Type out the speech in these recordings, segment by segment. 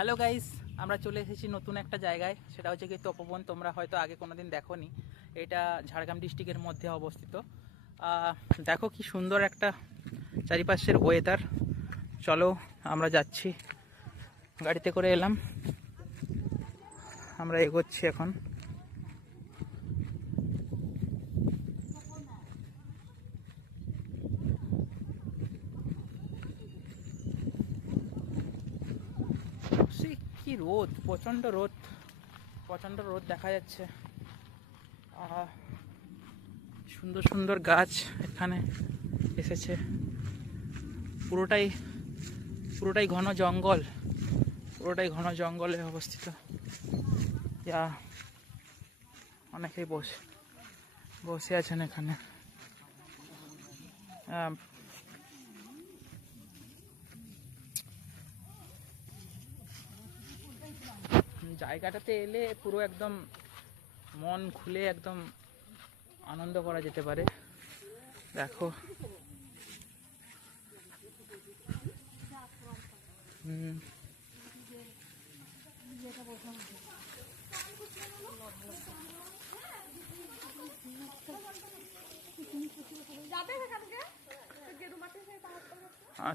Hello guys, আমরা চলে এসেছি নতুন একটা জায়গায়। সেটা হচ্ছে কি তপোবন। তোমরা হয়তো আগে কোনোদিন দেখোনি। এটা ঝাড়গ্রাম ডিস্ট্রিক্টের মধ্যে অবস্থিত। দেখো কি সুন্দর একটা চারিপাশের ওয়েদার। চলো আমরা যাচ্ছি, গাড়িতে করে এলাম, আমরা এগোচ্ছি এখন। সে কি রোদ, প্রচণ্ড রোদ, প্রচণ্ড রোদ দেখা যাচ্ছে। সুন্দর সুন্দর গাছ এখানে এসেছে। পুরোটাই পুরোটাই ঘন জঙ্গল, পুরোটাই ঘন জঙ্গলে অবস্থিত। যা অনেকেই বসে আছেন এখানে। জায়গাটাতে এলে পুরো একদম মন খুলে একদম আনন্দ করা যেতে পারে। দেখো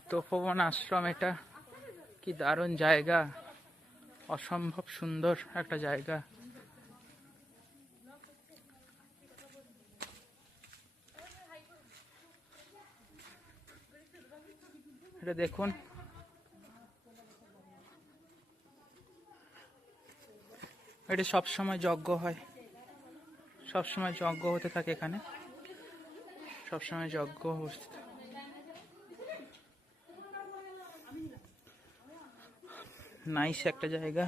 তপোবন আশ্রম, এটা কি দারুণ জায়গা, অসম্ভব সুন্দর একটা জায়গা। এটা দেখুন, এটা সবসময় যজ্ঞ হয়, সবসময় যজ্ঞ হতে থাকে এখানে, সবসময় যজ্ঞ অবস্থিত। নাইস একটা জায়গা,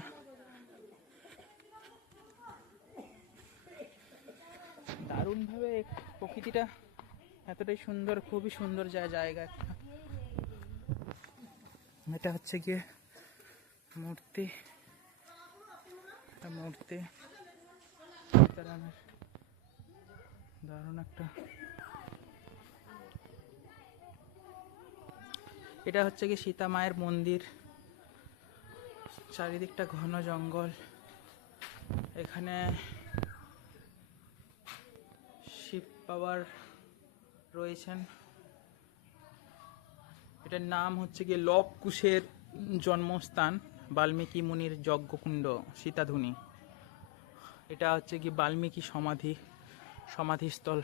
দারুণভাবে প্রকৃতিটা এতটাই সুন্দর, খুবই সুন্দর জায়গা একটা। এটা হচ্ছে গিয়ে মূর্তি, একটা মূর্তি দারুণ একটা। এটা হচ্ছে কি সীতা মায়ের মন্দির। চারিদিকটা ঘন জঙ্গল, এখানে শিব বাবার রয়েছেন। এটার নাম হচ্ছে গিয়ে লব কুশের জন্মস্থান, বাল্মীকি মুনির যজ্ঞকুণ্ড সীতাধুনি। এটা হচ্ছে কি বাল্মীকি সমাধিস্থল।